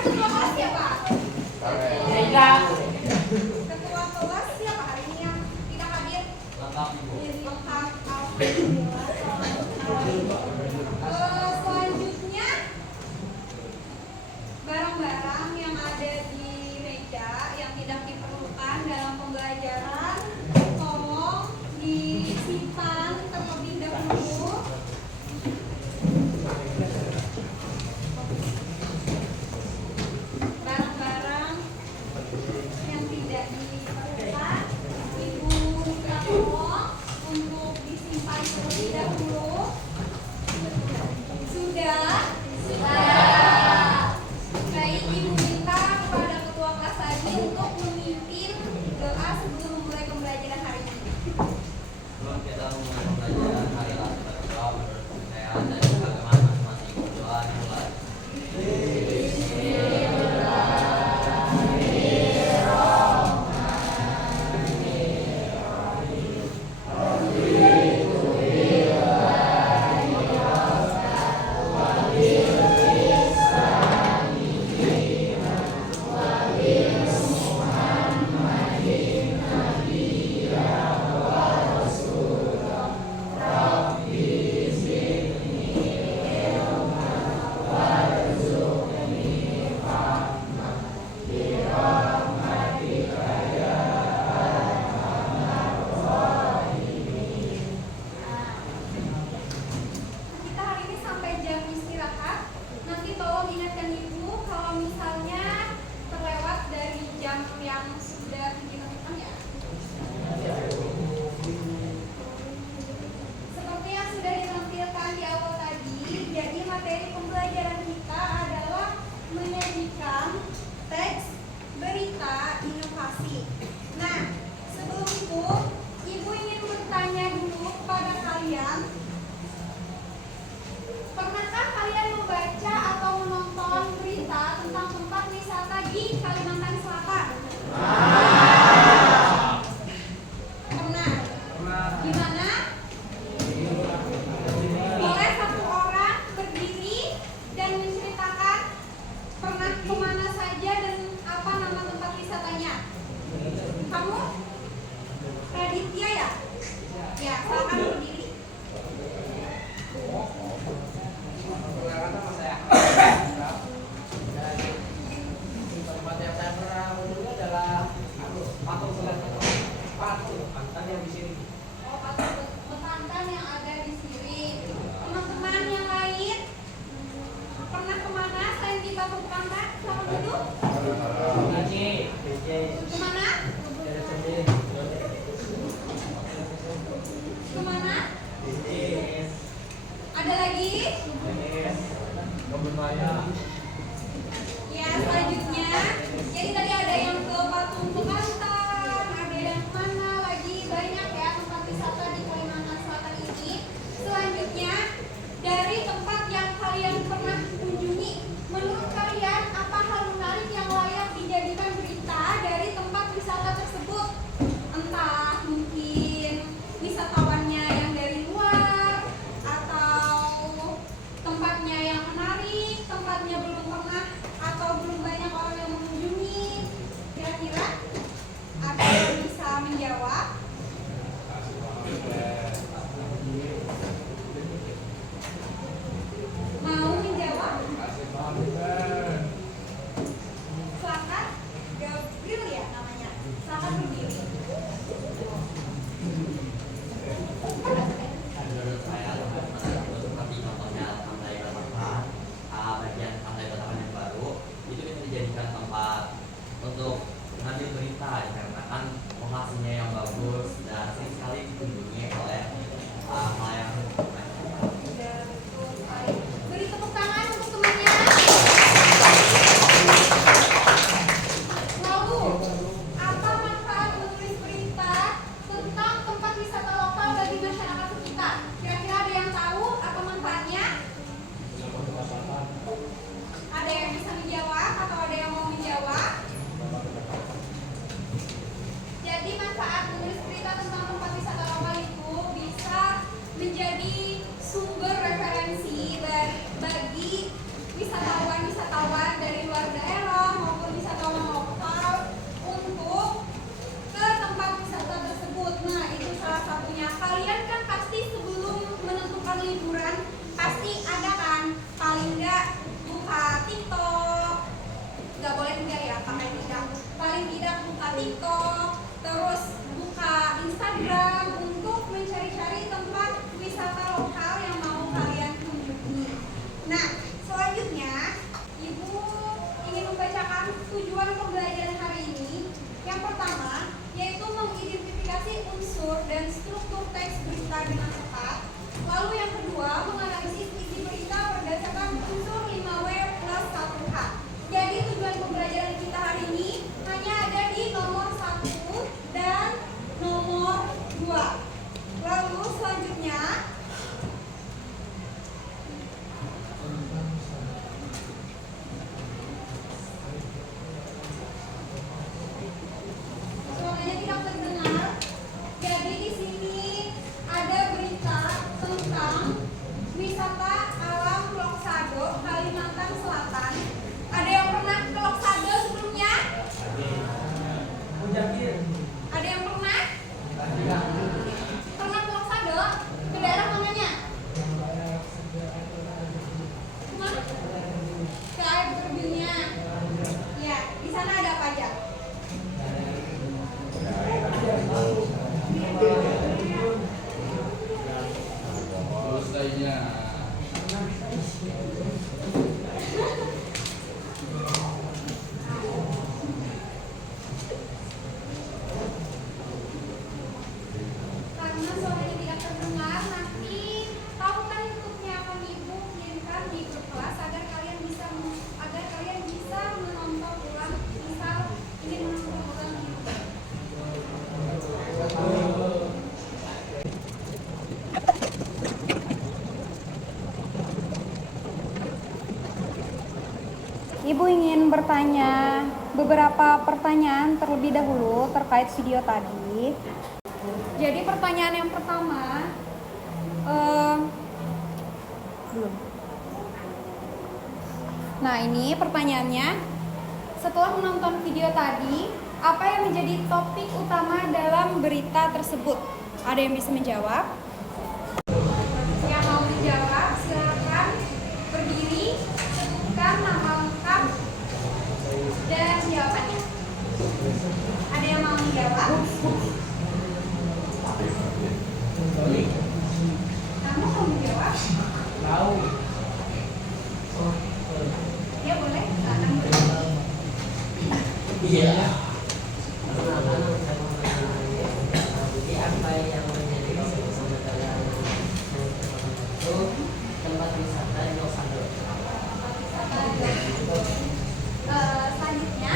ketua kelas siapa? Zaida. Ketua kelas siapa hari ini yang tidak hadir? Lengkap Ibu. Lengkap. Alhamdulillah. Selanjutnya barang-barang yang ada di meja yang tidak diperlukan dalam pembelajaran tolong disimpan terlebih dahulu. Barang-barang yang tidak diperlukan Ibu buka tolong untuk disimpan terlebih dahulu. Sudah? Baik, Ibu minta kepada ketua kelas tadi untuk memimpin doa sebelum memulai pembelajaran hari ini. Sebelum kita memulai pembelajaran hari ini, berdoa menurut saya dan bagaimana masing-masing berdoa dimulai. Kita hari ini sampai jam istirahat. Nanti tolong ingatkan Ibu kalau misalnya terlewat dari jam yang sudah ditentukan ya. Seperti yang sudah ditampilkan di awal tadi, jadi materi pembelajaran kita adalah menyajikan teks berita inovasi. Nah, sebelum itu, Ibu ingin bertanya dulu kepada kalian. Pernahkah kalian membaca atau menonton berita tentang tempat wisata di Kalimantan Selatan? Pernah? Di mana? Boleh satu orang berdiri dan menceritakan pernah kemana saja dan apa nama tempat wisatanya? Kamu? Raditya ya? Ya, silakan berdiri. Tempat yang saya pernah kunjungi adalah patung Bekantan yang di sini. Oh, patung Bekantan yang ada di sini. Teman-teman yang lain pernah kemana selain di patung Bekantan? Sama duduk? Kemana? Kemana? Ada lagi? Ya, selanjutnya. Jadi tadi ada yang ke patung Bekantan, ada yang kemana lagi, banyak ya tempat wisata di Kalimantan Selatan ini. Selanjutnya, dari tempat yang kalian pernah kunjungi, menurut kalian apa hal menarik yang layak dijadikan berita dari tempat wisata tersebut? Entah mungkin wisatawannya yang dari luar, atau tempatnya yang menarik, tempatnya belum pernah atau belum banyak orang yang mengunjungi. Kira-kira ada yang bisa menjawab? Mau menjawab? Silakan. Gabriel ya namanya. Silakan berdiri. Menurut saya lebih menarik seperti contohnya pantai Batam, bagian pantai Batam yang baru itu bisa dijadikan tempat untuk mengambil berita dikarenakan lokasinya yang bagus dan sering sekali dikunjungi oleh halayak. Beri tepuk tangan untuk temannya. Lalu, apa manfaat menulis berita tentang tempat wisata lokal bagi masyarakat sekitar? Kira-kira ada yang tahu apa manfaatnya? Ada yang bisa menjawab atau ada yang mau menjawab? TikTok, terus buka Instagram untuk mencari-cari tempat wisata lokal yang mau kalian kunjungi. Nah, selanjutnya Ibu ingin membacakan tujuan pembelajaran hari ini. Yang pertama, yaitu mengidentifikasi unsur dan struktur teks berita dengan tepat. Lalu yang kedua, menganalisis isi berita berdasarkan unsur 5W plus 1H. Jadi tujuan pembelajaran kita hari ini hanya ada di nomor 1 dan nomor 2. Lalu selanjutnya, suaranya tidak terdengar. Jadi di sini ada berita tentang wisata alam Loksado, Kalimantan Selatan. Ada yang pernah ke Loksado sebelumnya? Ada yang pernah? Pernah ke Loksado? Ke daerah mananya? Kemana? Ke air terjunnya. Ya, di sana ada apa aja? Karena suaranya tidak terdengar, nanti tahu kan YouTube-nya akan Ibu kirimkan di grup kelas agar kalian bisa menonton ulang, misal ingin menonton ulang di YouTube. Ibu ingin bertanya beberapa pertanyaan terlebih dahulu terkait video tadi. Jadi pertanyaan yang pertama, belum. Nah ini pertanyaannya, setelah menonton video tadi, apa yang menjadi topik utama dalam berita tersebut? Ada yang bisa menjawab? Yang mau menjawab silakan berdiri, sebutkan nama lengkap dan jawabannya. Ada yang mau menjawab? Kamu mau menjawab? Tahu. Ya boleh, silakan berdiri. Iya. Jadi apa yang menjadi sementara itu tempat wisata di Loksado? Selanjutnya,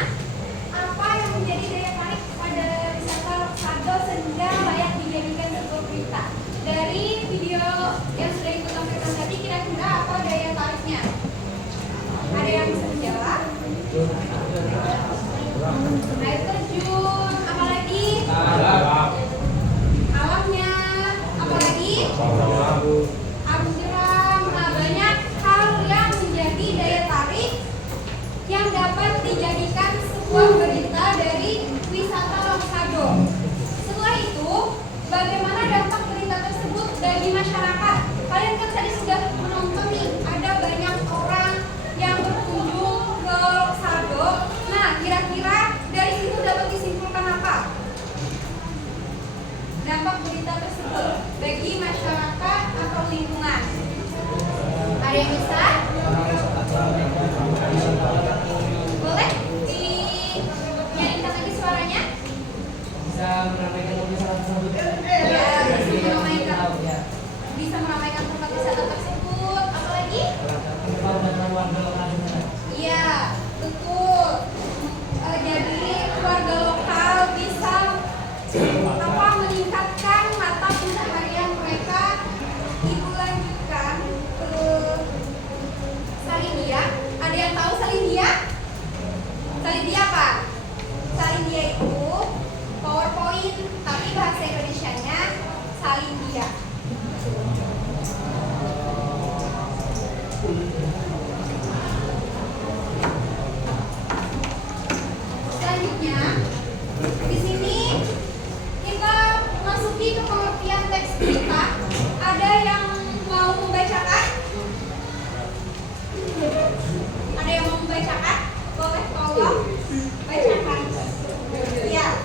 apa yang menjadi daya tarik pada wisata Loksado sehingga layak dijadikan sebuah berita? Dari video yang sudah Ibu tampilkan tadi, kira-kira apa daya tariknya? Ada yang bisa menjawab? Air terjun, apalagi? Alamnya, apalagi? Arung jeram. Nah, banyak hal yang menjadi daya tarik yang dapat dijadikan sebuah berita dari wisata Loksado. Setelah itu, bagaimana dampak berita tersebut bagi masyarakat? Kalian kan tadi sudah menonton nih, ada banyak orang yang berkunjung ke Loksado. Nah, kira-kira dari situ dapat disimpulkan apa? Dampak berita tersebut bagi masyarakat atau lingkungan. Ada yang bisa? Boleh dinyanyikan lagi suaranya? Bisa meramaikan wisata tersebut. Ya, Ya. bisa meramaikan tempat wisata tersebut. Apalagi? Tempat dan warga lokal di sana. Iya, betul. Jadi warga lokal bisa meningkatkan mata pencaharian mereka. Ibu lanjutkan ke Salindia. Ada yang tahu Salindia? Salindia apa? Salindia itu PowerPoint, tapi bahasa Indonesianya Salindia. Selanjutnya, di sini kita masuki ke pengertian teks berita. Ada yang mau membacakan? Ada yang mau membacakan? Boleh tolong bacakan. Ya.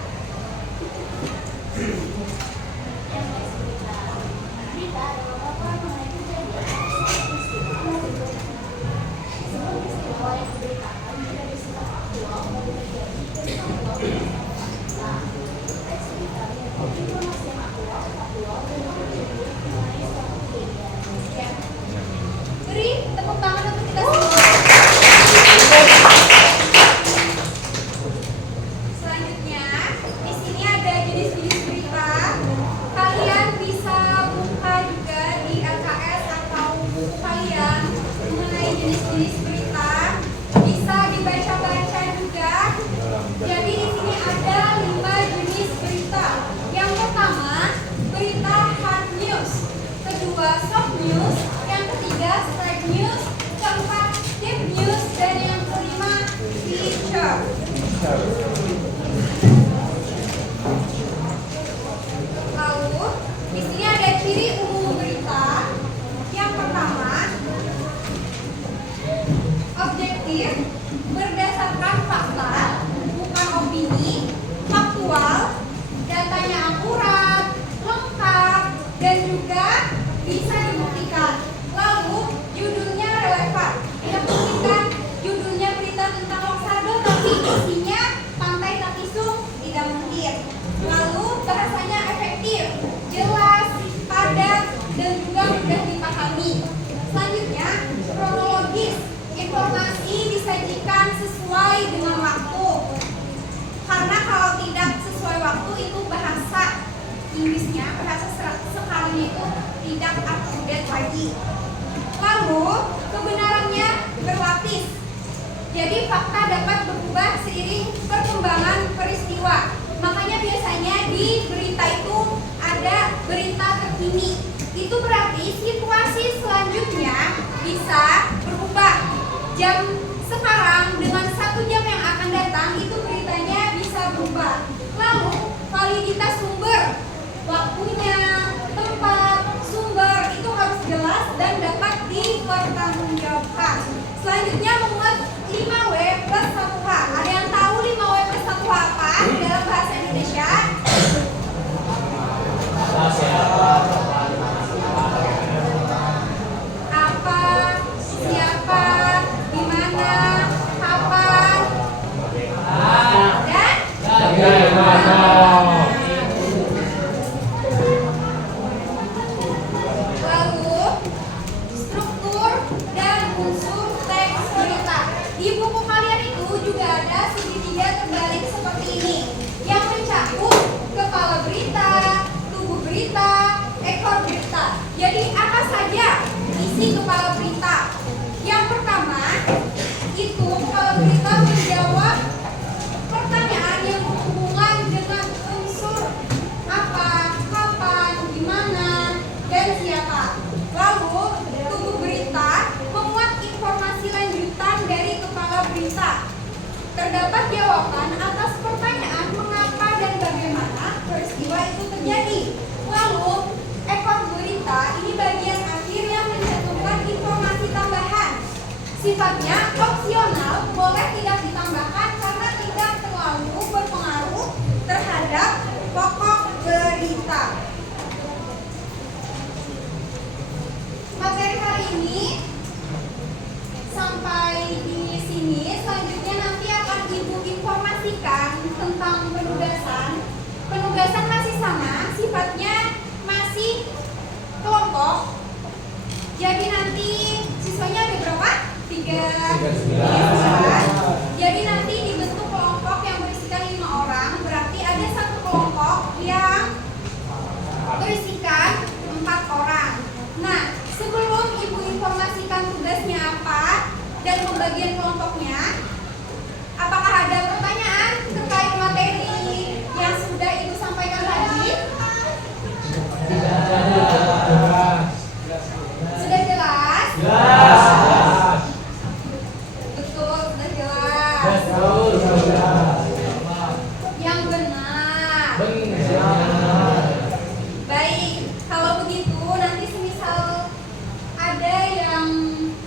tidak sesuai waktu itu bahasa Inggrisnya, bahasa sekarangnya itu tidak up to date lagi. Lalu kebenarannya berlapis. Jadi fakta dapat berubah seiring perkembangan peristiwa. Makanya biasanya di berita itu ada berita terkini. Itu berarti situasi selanjutnya bisa berubah. Jam sekarang dengan 1 jam yang akan datang itu beritanya bisa berubah. Lalu validitas sumber, waktunya, tempat, sumber itu harus jelas dan dapat dipertanggungjawabkan. Selanjutnya memuat 5W plus 1H. Ada yang tahu 5W plus 1H apa dalam bahasa Indonesia? Apa, siapa, di mana, kapan, dan lalu struktur dan unsur teks berita. Di buku kalian itu juga ada segitiga terbalik seperti ini yang mencakup kepala berita, tubuh berita, ekor berita. Jadi apa saja isi kepala berita? Yang pertama itu kepala berita menjawab pertanyaan yang berhubungan dengan unsur apa, kapan, di mana, dan siapa. Lalu tubuh berita memuat informasi lanjutan dari kepala berita. Terdapat jawaban atas pertanyaan mengapa dan bagaimana peristiwa itu terjadi. Lalu ekor berita ini bagian akhir yang mencantumkan informasi tambahan. Sifatnya opsional, boleh tidak ditambahkan karena tidak terlalu berpengaruh terhadap pokok berita. Materi hari ini sampai di sini. Selanjutnya nanti akan Ibu informasikan tentang penugasan. Penugasan masih sama, sifatnya masih kelompok. Jadi nanti siswanya ada berapa? 3. Jadi nanti dibentuk kelompok yang berisikan 5 orang. Berarti ada satu kelompok yang berisikan 4 orang. Nah, sebelum Ibu informasikan tugasnya apa dan pembagian kelompoknya, apakah ada pertanyaan terkait materi yang sudah Ibu sampaikan tadi? Sudah jelas? Betul, sudah jelas. Yang benar. Baik, kalau begitu nanti semisal ada yang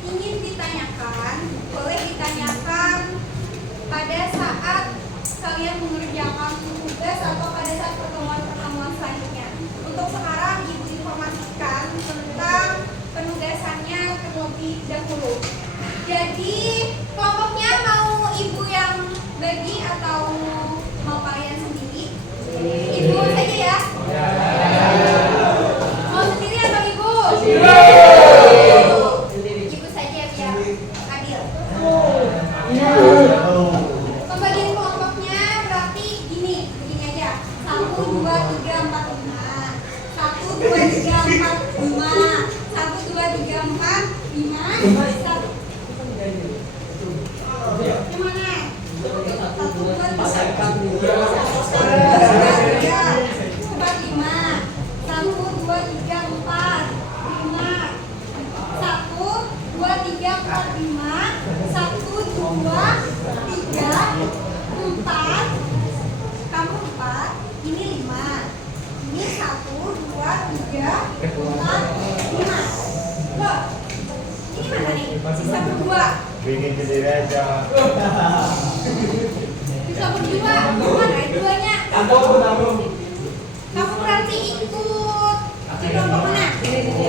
ingin ditanyakan, boleh ditanyakan pada saat kalian mengerjakan tugas atau pada saat pertemuan-pertemuan selanjutnya. Untuk sekarang Ibu informasikan tentang penugasannya terlebih dahulu. Jadi kelompoknya mau Ibu yang bagi atau mau kalian sendiri? Ibu saja ya. Mau sendiri atau Ibu? Ibu saja biar adil. Pembagian kelompoknya berarti gini aja. 1, 2, 3, 4, 5. 1, 2, 3, 4, 5. 1, 2, 3, 4, 5. Yang mana? 1, 2, kamu 4, ini 5. Ini 1, 2, 3, 4, 5. Loh, ini mana nih? Sisa berdua. Bikin sendiri aja. Bisa berdua. Mana duanya? Kamu berarti ikut di kelompok mana? Di sini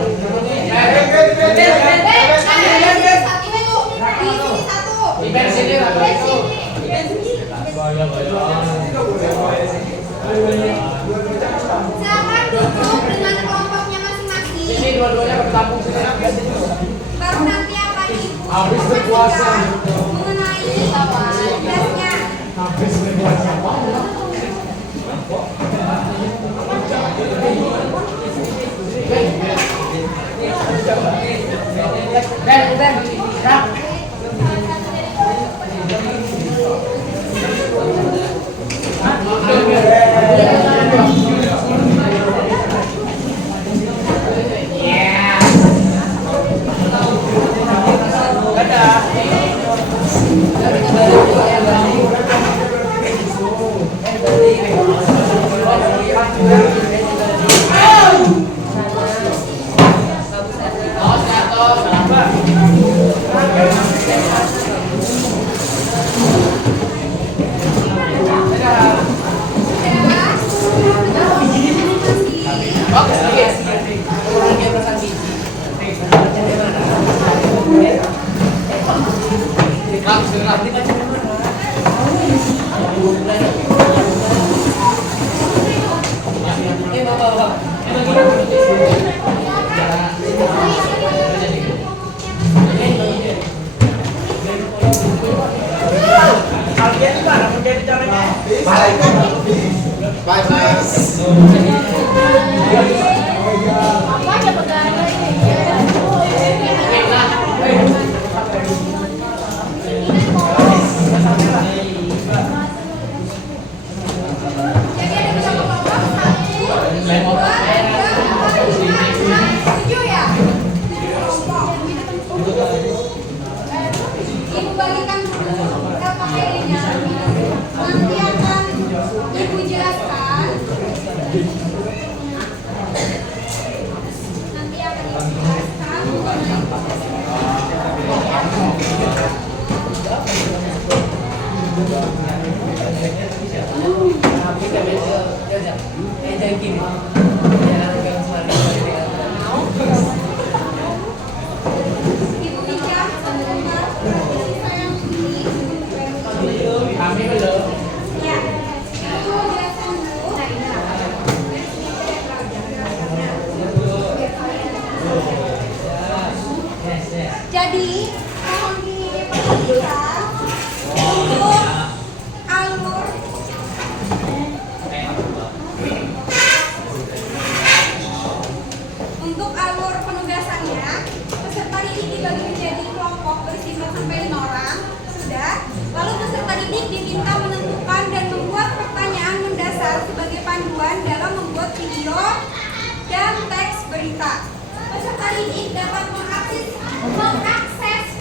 satu. Silakan duduk dengan kelompoknya masing-masing. Ini dua-duanya bertampung sini. Baru nanti akan Ibu Habis berpuasa. mengenai tugasnya. Habis berpuasa. Jadi ada berapa kelompok? 1, 2, 3, 4, 5, 6, 7 ya? 7 kelompok. Ibu bagikan dulu LKPD-nya. Nanti akan Ibu jelaskan. Nanti akan Ibu jelaskan Ibu bicara sebentar. Saya ini. Kami belum. Ya. Ibu jelaskan dulu. Jadi, mohon diperhatikan untuk alur penugasannya, peserta didik dibagi menjadi kelompok berjumlah sampai 5 orang. Sudah. Lalu peserta didik diminta menentukan dan membuat pertanyaan mendasar sebagai panduan dalam membuat video dan teks berita. Peserta didik dapat mengakses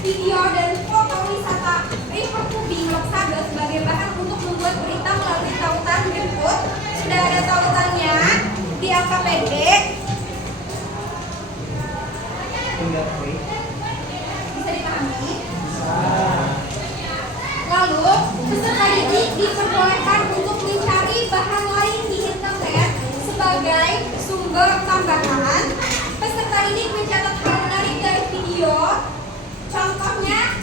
video dan foto wisata River Tubing Loksado sebagai bahan untuk membuat berita melalui tautan berikut. Sudah ada tautannya di LKPD. Bisa dipahami? Lalu, peserta didik diperbolehkan untuk mencari bahan lain di internet sebagai sumber tambahan. Peserta didik mencatat hal menarik dari video, contohnya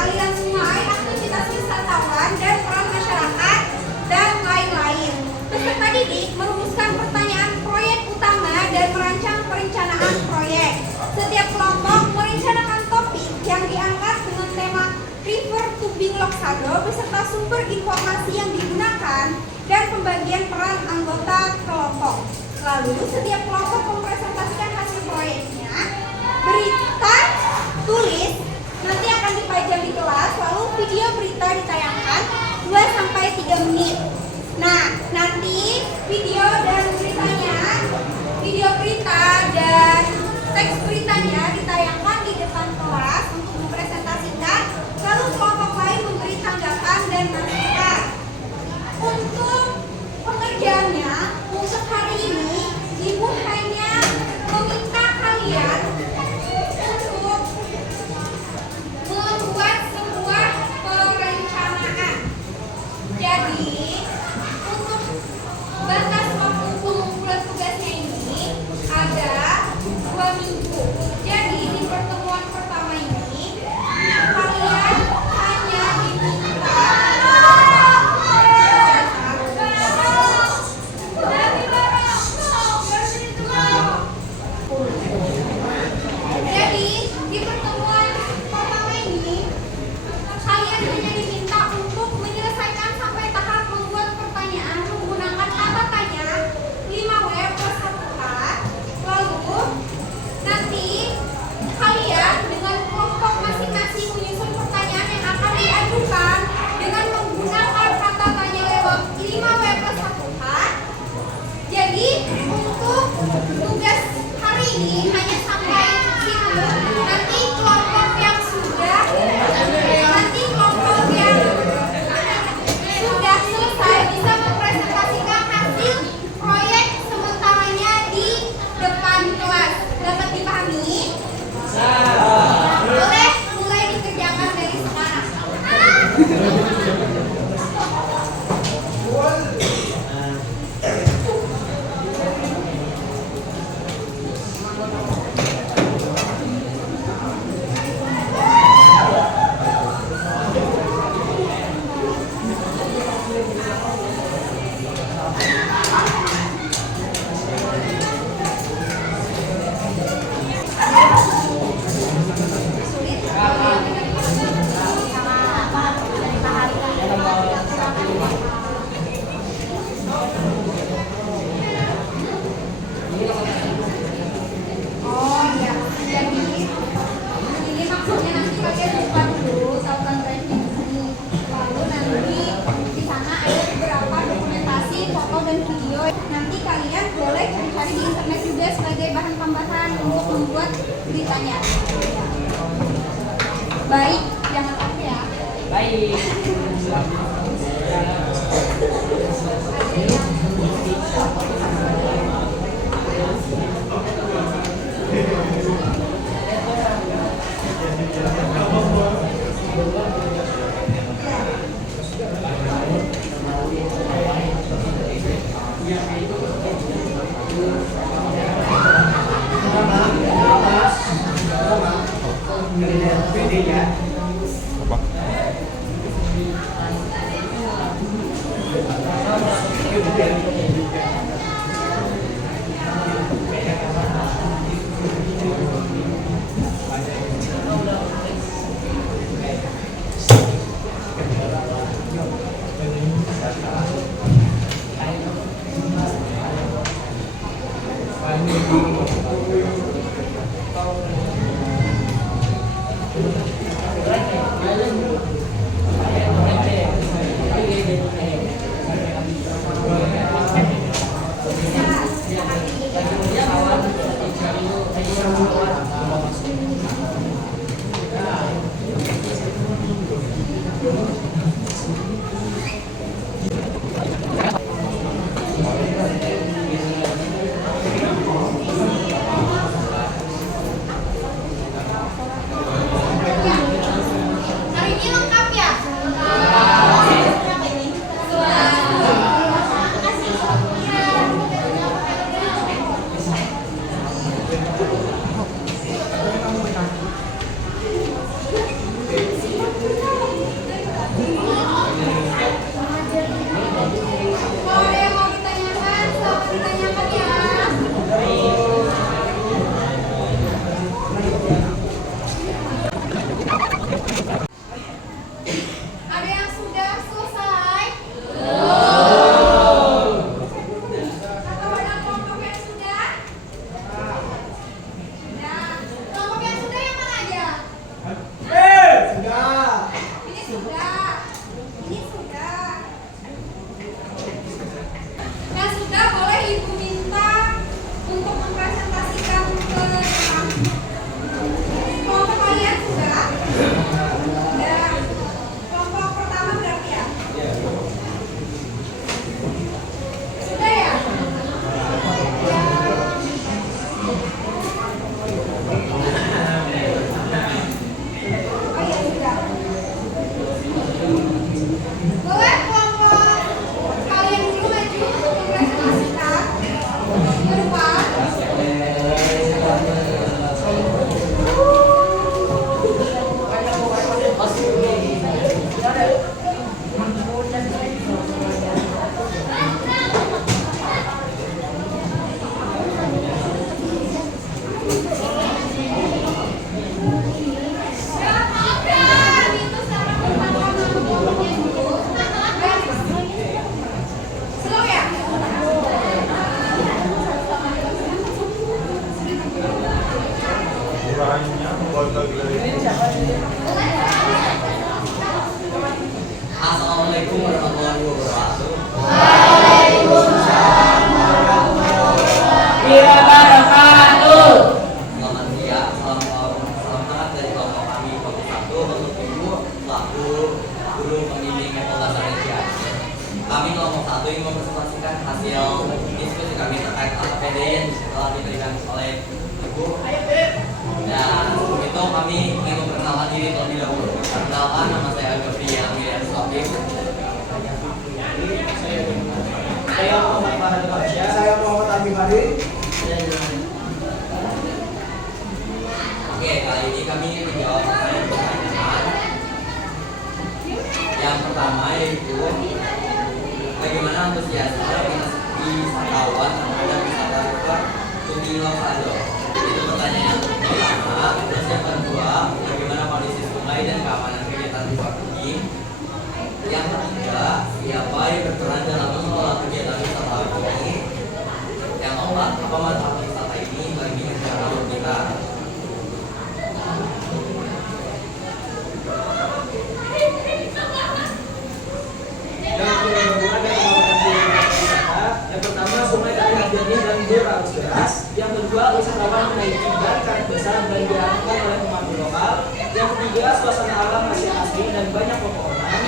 aliran sungai, aktivitas wisatawan, dan peran masyarakat, dan lain-lain. Peserta didik merumuskan pertanyaan proyek utama dan merancang perencanaan proyek. Setiap kelompok merencanakan topik yang diangkat dengan tema River Tubing Loksado beserta sumber informasi yang digunakan dan pembagian peran anggota kelompok. Lalu setiap kelompok mempresentasikan hasil proyeknya. Berita tulis nanti akan dipajang di kelas, lalu video berita ditayangkan 2-3 menit. Nah, nanti video berita dan teks beritanya ditayangkan di depan kelas untuk mempresentasikan, lalu kelompok lain memberi tanggapan dan masukan. Untuk pengerjaannya, untuk hari ini, Ibu hanya meminta kalian untuk membuat sebuah perencanaan. Jadi, untuk batas waktu pengumpulan tugasnya ini ada 2 minggu. Jadi, di pertemuan pertama ini, Oh iya, jadi ini maksudnya nanti kalian buka dulu saluran drive di sini. Lalu nanti di sana ada beberapa dokumentasi, foto dan video. Nanti kalian boleh cari di internet juga sebagai bahan tambahan untuk membuat beritanya. Baik, jangan off ya. Baik. Hari ini lengkap ya? Kalau ada yang mau ditanyakan, silahkan ditanyakan ya. Ada yang sudah selesai? Atau ada kelompok yang sudah? Sudah. Kelompok yang sudah yang mana aja? Ini sudah. Ini sudah. Yang sudah boleh ibu minta untuk mempresentasikan ke depan. Kelompok kalian sudah? Sudah. Kelompok pertama berarti ya? Sudah ya? Ya. Oh iya sudah. Boleh kelompok kalian dulu maju untuk mempresentasikan ke depan. Silakan itu secara bertahap nama kelompoknya dulu. Slow ya? Assalamualaikum warahmatullahi wabarakatuh. Selamat siang, salam hangat dari kelompok kami kelompok 1 untuk ibu selaku guru pembimbing Fakultas Indonesia. Kami kelompok 1 ingin mempresentasikan hasil diskusi kami terkait APD yang telah diberikan oleh ibu. Dan sebelum itu kami ingin memperkenalkan diri terlebih dahulu. Perkenalkan, nama saya Agafri yang Yang pertama yaitu bagaimana antusiasme wisatawan terhadap wisata ke Tugu Lokado. Itu pertanyaan yang pertama. Terus yang kedua, bagaimana kondisi sungai dan keamanan kegiatan wisata ini. Yang ketiga, siapa yang berperan dalam mengelola kegiatan wisata ini. Yang keempat, apa manfaat wisata ini bagi negara kita. Yang pertama, sungai terlihat jernih dan berarus deras. Yang kedua, wisatawan menaiki karet besar dan diarahkan oleh pemandu lokal. Yang ketiga, suasana alam masih asri dan banyak pepohonan.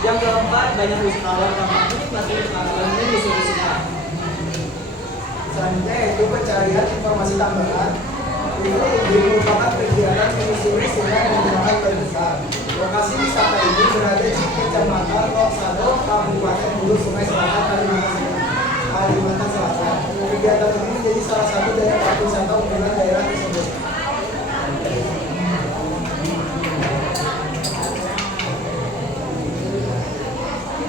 Yang keempat, banyak wisatawan yang menikmati pengalaman di sungai. Selanjutnya yaitu pencarian informasi tambahan. Ini merupakan kegiatan menyusuri sungai menggunakan kayu besar. Lokasi wisata ini berada di Kecamatan Loksado, Kabupaten Hulu Sungai Selatan, Kalimantan Selatan. Kegiatan ini menjadi salah satu daya tarik wisata unggulan daerah tersebut.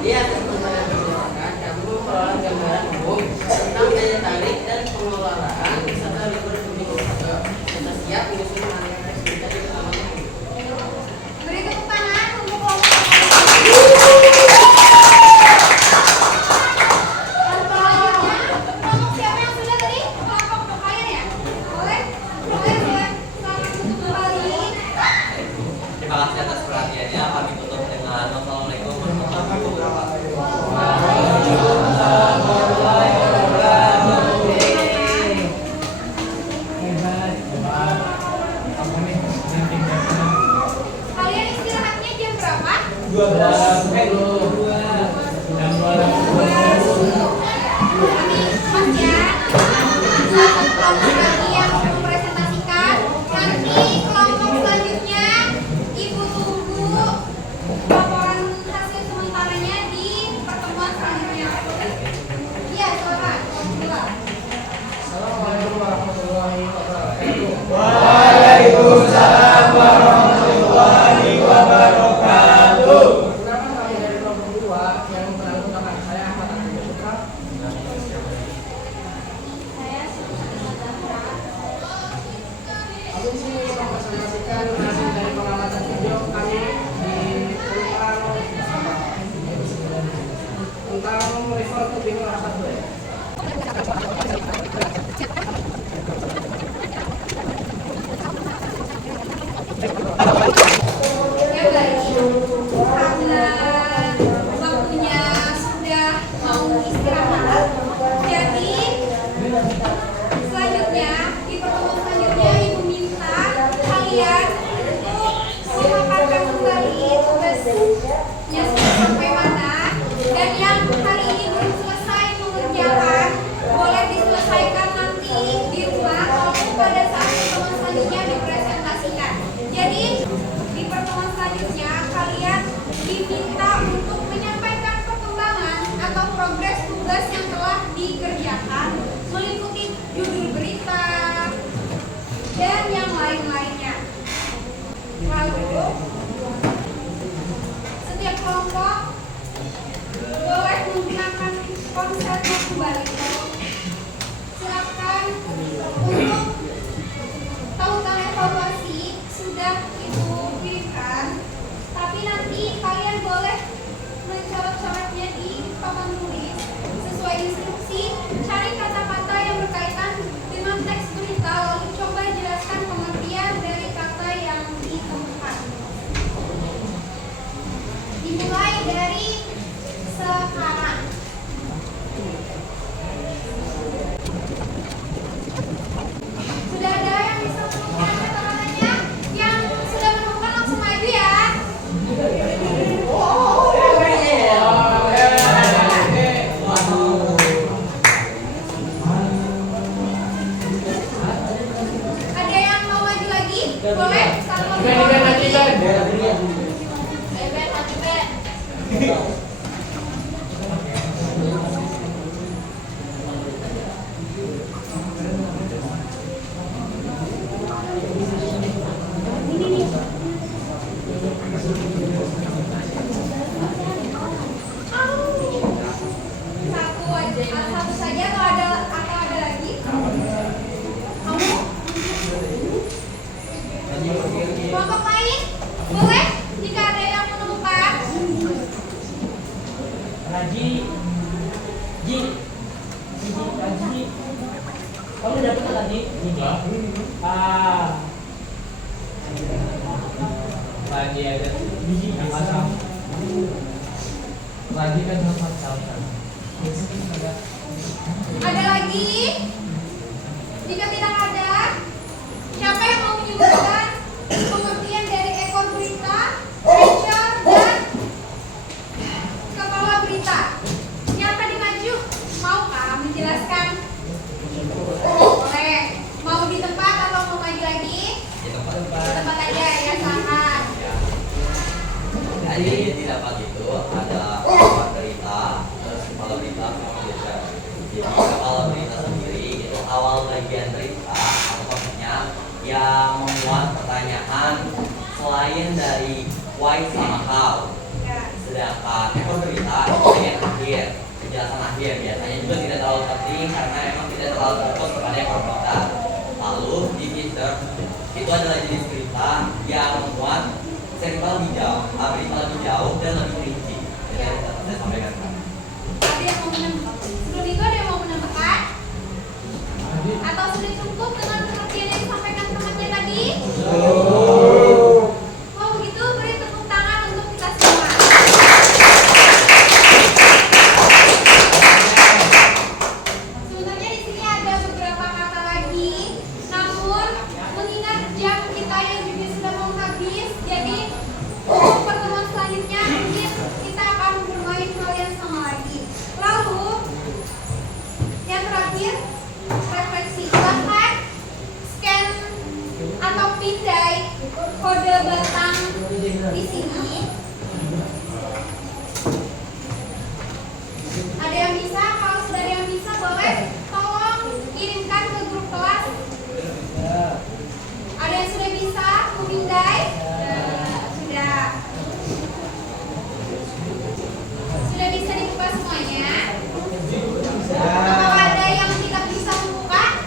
Di atas pertanyaan masyarakat, kami memperoleh gambaran umum tentang daya tarik dan pengelolaan wisata libur Tugu Lokado. Kita siap menyusun area kita di Kecamatan. Beri tepuk tangan untuk kelompok. Kelompok siapa yang sudah tadi? Kelompok kalian ya? Boleh? Boleh. Selamat untuk kembali. Terima kasih atas perhatiannya. Kami tutup dengan wassalamualaikum warahmatullahi wabarakatuh. Kalian istirahatnya jam berapa? 12. Kami mas ya. Satu kelompok lagi yang mempresentasikan. Nanti kelompok selanjutnya Ibu tunggu laporan hasil sementaranya di pertemuan selanjutnya. Iya, silakan. Assalamualaikum warahmatullahi wabarakatuh. Waalaikumsalam warahmatullahi wabarakatuh. Perkenalkan kami dari kelompok 2 yang memperkenalkan saya Ahmad Abdul Syukra. Saya Aku di sini mempresentasikan hasil dari pengamatan video kami tentang river Tugu Lokado. ya baik. Karena waktunya sudah mau istirahat, jadi selanjutnya di pertemuan selanjutnya Ibu minta kalian untuk memaparkan kembali tugasnya sudah sampai mana, dan yang hari ini belum selesai mengerjakan boleh diselesaikan nanti di rumah ataupun pada saat pertemuan selanjutnya dipresentasikan. Jadi di pertemuan selanjutnya kalian diminta untuk menyampaikan perkembangan atau progres tugas yang telah dikerjakan meliputi judul berita dan yang lain-lainnya. Lalu setiap kelompok boleh menggunakan konsep kembali. Silakan untuk tahunan evaluasi sudah Ibu berikan, tapi nanti kalian boleh mencoret-coretnya di papan tulis sesuai instruksi. Cari kata-kata yang berkaitan dengan teks berita, lalu coba jelaskan pengertian dari kata yang ditemukan. Dimulai dari sekarang. Sudah ada yang bisa menemukan kata-katanya? Yang sudah menemukan langsung maju ya. Aji, Ji, Aji, kamu udah dapet tadi? Enggak. Lagi ada biji macam. Lagi kan sama macam. Ada lagi? Jika tidak ada, siapa yang mau menyebutkan pengertian dari ekor berita, picture, dan kepala berita? Siapa di maju? Maukah menjelaskan? Boleh. Mau di tempat atau mau maju lagi? Di tempat. Di tempat aja ya, silakan. Jadi di dapat itu ada kepala berita, terus kepala berita sama biasa. Jadi kepala berita sendiri itu awal bagian berita atau maksudnya yang memuat pertanyaan selain dari why sama how. Ya. Sedangkan ekor berita itu bagian akhir, penjelasan akhir biasanya juga tidak terlalu penting karena memang tidak terlalu fokus kepada ekor berita. Lalu di Twitter itu adalah jenis berita yang memuat cerita lebih jauh, berita lebih jauh dan lebih rinci. Jadi yang saya sampaikan. Ada yang mau menambahkan? Sebelum itu ada yang mau menambahkan? Atau sudah cukup dengan pengertian yang disampaikan temannya tadi? Mau begitu beri tepuk tangan untuk kita semua. Sebenarnya di sini ada beberapa kata lagi, namun mengingat jam kita yang juga sudah mau habis, jadi untuk pertemuan selanjutnya mungkin kita akan bermain hal yang sama lagi. Lalu yang terakhir, refleksi. Silahkan scan atau pindai kode batang di sini. Ada yang bisa? Kalau sudah ada yang bisa, boleh tolong kirimkan ke grup kelas. Ada yang sudah bisa memindai? Sudah. Sudah bisa dibuka semuanya? Apakah ada yang tidak bisa membuka?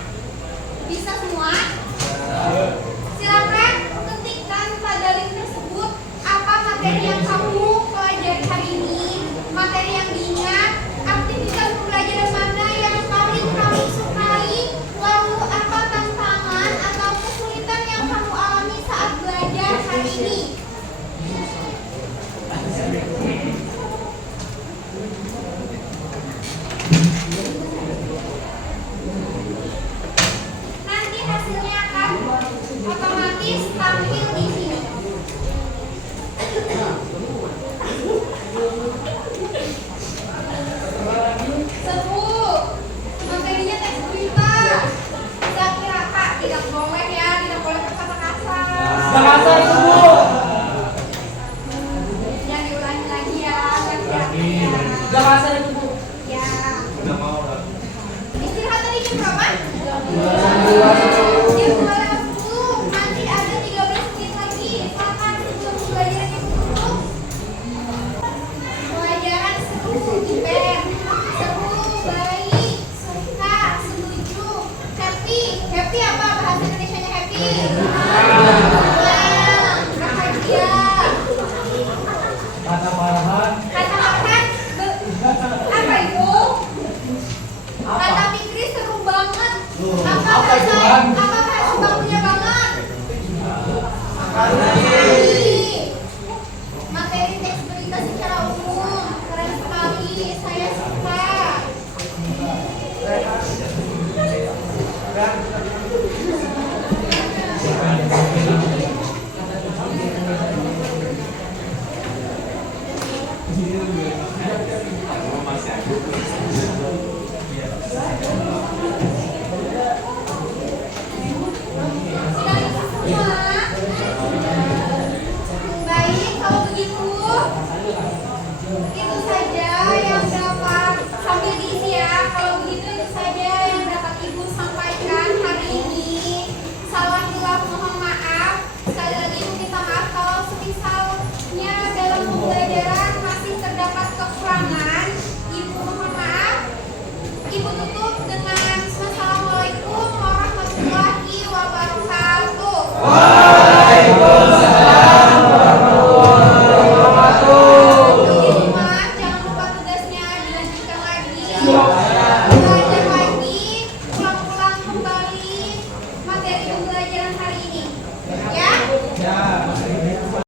Bisa semua? Silakan ketikkan pada link tersebut apa materi yang kamu pelajari hari ini, materi yang diingat, aktivitas pembelajaran mana yang paling kamu sukai, lalu apa tantangan atau kesulitan yang kamu alami saat belajar hari ini. Nanti hasilnya akan otomatis tampil di sini. Seru. Materinya teks berita. Kira-kira Kak, tidak boleh ya, tidak boleh berkata kasar. Bahasa ibu. Jangan diulangi lagi ya, kira-kira. Bahasa ibu. Ya. Udah mau lah. Istirahat tadi jam berapa? Jam 2:10. Nanti ada 13 menit lagi. Silakan sebelum pembelajaran yang tutup. Pelajaran seru, IPM. Seru, baik, suka, setuju, happy. Happy apa bahasa Indonesianya happy? Senang, bahagia. Kata parahan. Kata makan, apa itu? Kata Fikri seru banget. Apa bahasa bakunya banget? Sekali. Materi teks berita secara umum keren sekali, saya suka. Sudah semua? Baik, kalau begitu